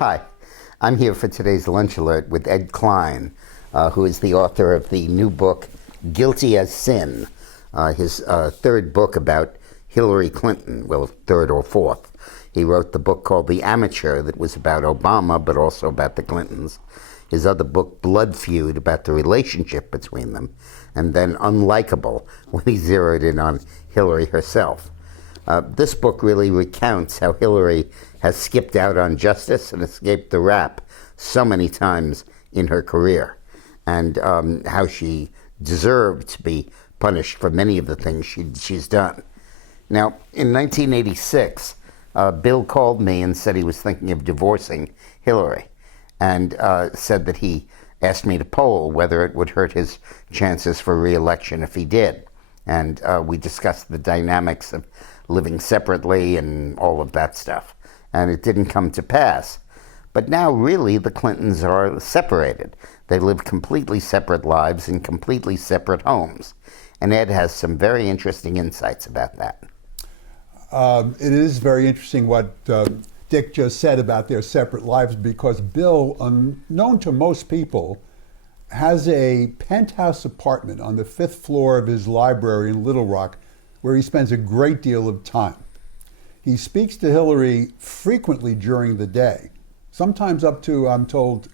Hi, I'm here for today's Lunch Alert with Ed Klein, who is the author of the new book, Guilty as Sin, his third book about Hillary Clinton, well, third or fourth. He wrote the book called The Amateur that was about Obama, but also about the Clintons. His other book, Blood Feud, about the relationship between them, and then Unlikable, when he zeroed in on Hillary herself. This book really recounts how Hillary has skipped out on justice and escaped the rap so many times in her career, and how she deserved to be punished for many of the things she's done. Now, in 1986, Bill called me and said he was thinking of divorcing Hillary, and said that he asked me to poll whether it would hurt his chances for re-election if he did. And we discussed the dynamics of living separately and all of that stuff. And it didn't come to pass. But now, really, the Clintons are separated. They live completely separate lives in completely separate homes. And Ed has some very interesting insights about that. It is very interesting what Dick just said about their separate lives, because Bill, unknown to most people, has a penthouse apartment on the 5th floor of his library in Little Rock, where he spends a great deal of time. He speaks to Hillary frequently during the day, sometimes up to, I'm told,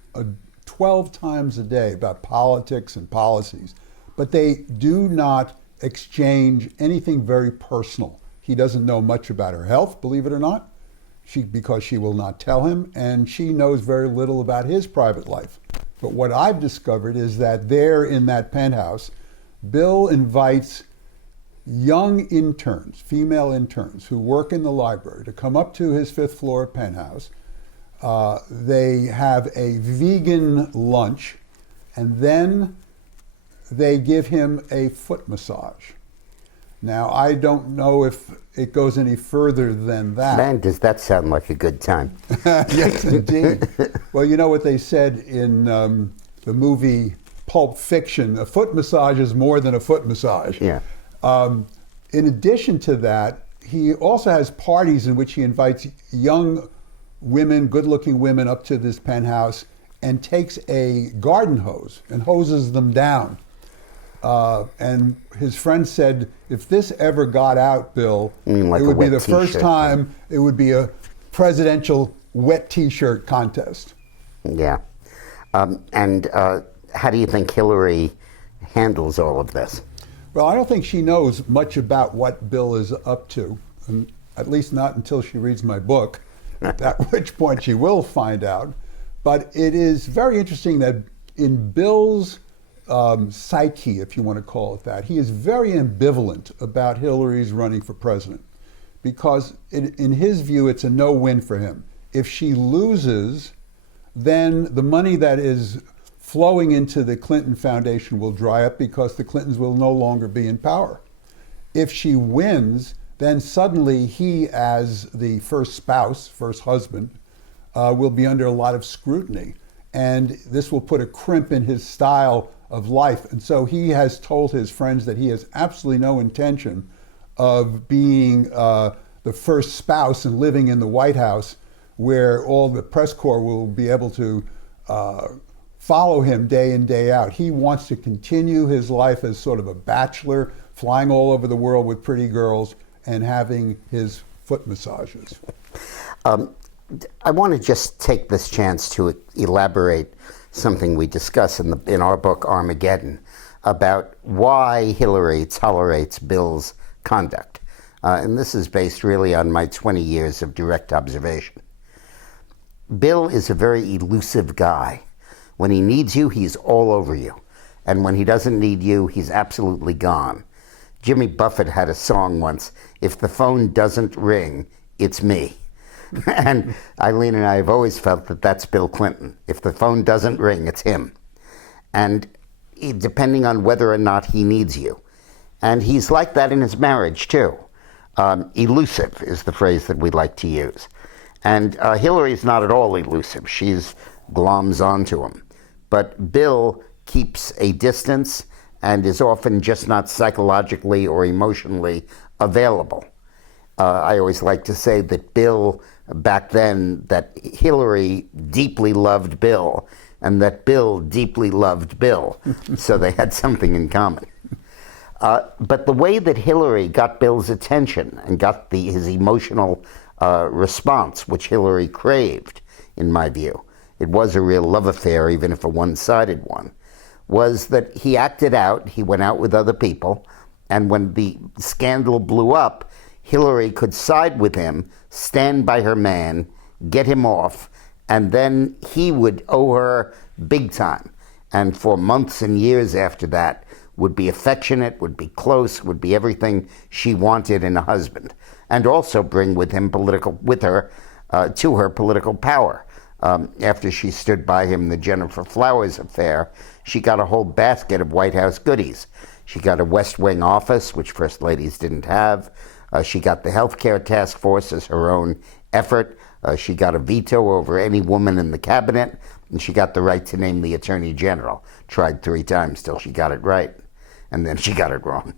12 times a day about politics and policies. But they do not exchange anything very personal. He doesn't know much about her health, believe it or not, because she will not tell him, and she knows very little about his private life. But what I've discovered is that there in that penthouse, Bill invites young interns, female interns, who work in the library to come up to his 5th floor penthouse. They have a vegan lunch, and then they give him a foot massage. Now, I don't know if it goes any further than that. Man, does that sound like a good time. Yes, indeed. Well, you know what they said in the movie Pulp Fiction, a foot massage is more than a foot massage. Yeah. In addition to that, he also has parties in which he invites young women, good-looking women, up to this penthouse and takes a garden hose and hoses them down. And his friend said, if this ever got out, Bill, Like it would be the t-shirt, first time it would be a presidential wet T-shirt contest. Yeah. And how do you think Hillary handles all of this? Well, I don't think she knows much about what Bill is up to, and at least not until she reads my book, at which point she will find out. But it is very interesting that in Bill's psyche, if you want to call it that, he is very ambivalent about Hillary's running for president, because in his view, it's a no-win for him. If she loses, then the money that is flowing into the Clinton Foundation will dry up because the Clintons will no longer be in power. If she wins, then suddenly he, as the first spouse, first husband, will be under a lot of scrutiny. And this will put a crimp in his style of life. And so he has told his friends that he has absolutely no intention of being the first spouse and living in the White House, where all the press corps will be able to follow him day in, day out. He wants to continue his life as sort of a bachelor, flying all over the world with pretty girls and having his foot massages. I want to just take this chance to elaborate something we discuss in our book, Armageddon, about why Hillary tolerates Bill's conduct. And this is based really on my 20 years of direct observation. Bill is a very elusive guy. When he needs you, he's all over you. And when he doesn't need you, he's absolutely gone. Jimmy Buffett had a song once, "If the phone doesn't ring, it's me." And Eileen and I have always felt that that's Bill Clinton. If the phone doesn't ring, it's him. And depending on whether or not he needs you. And he's like that in his marriage, too. Elusive is the phrase that we like to use. And Hillary's not at all elusive. She's gloms onto him. But Bill keeps a distance and is often just not psychologically or emotionally available. I always like to say that Bill, back then, that Hillary deeply loved Bill, and that Bill deeply loved Bill. So they had something in common. But the way that Hillary got Bill's attention and got his emotional response, which Hillary craved, in my view, it was a real love affair, even if a one-sided one, was that he acted out, he went out with other people, and when the scandal blew up, Hillary could side with him, stand by her man, get him off, and then he would owe her big time. And for months and years after that, would be affectionate, would be close, would be everything she wanted in a husband, and also bring with her to her political power. After she stood by him in the Gennifer Flowers affair, she got a whole basket of White House goodies. She got a West Wing office, which First Ladies didn't have. She got the healthcare task force as her own effort. She got a veto over any woman in the cabinet, and she got the right to name the Attorney General. Tried 3 times till she got it right, and then she got it wrong.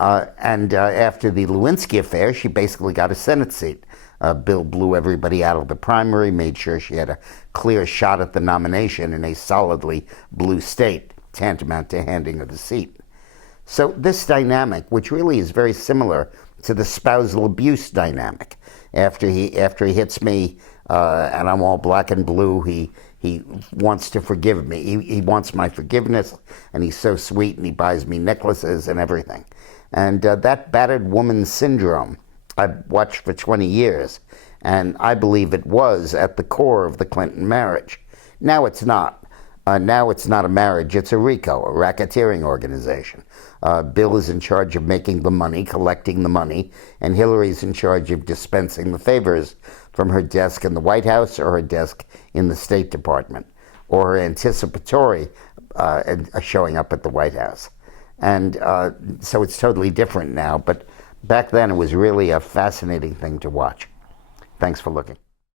After the Lewinsky affair, she basically got a Senate seat. Bill blew everybody out of the primary, made sure she had a clear shot at the nomination in a solidly blue state, tantamount to handing her the seat. So this dynamic, which really is very similar to the spousal abuse dynamic, after he hits me and I'm all black and blue, he wants to forgive me. He wants my forgiveness, and he's so sweet, and he buys me necklaces and everything. And that battered woman syndrome I've watched for 20 years, and I believe it was at the core of the Clinton marriage. Now it's not. Now it's not a marriage, it's a RICO, a racketeering organization. Bill is in charge of making the money, collecting the money, and Hillary's in charge of dispensing the favors from her desk in the White House or her desk in the State Department, or her anticipatory showing up at the White House. And so it's totally different now, but back then it was really a fascinating thing to watch. Thanks for looking.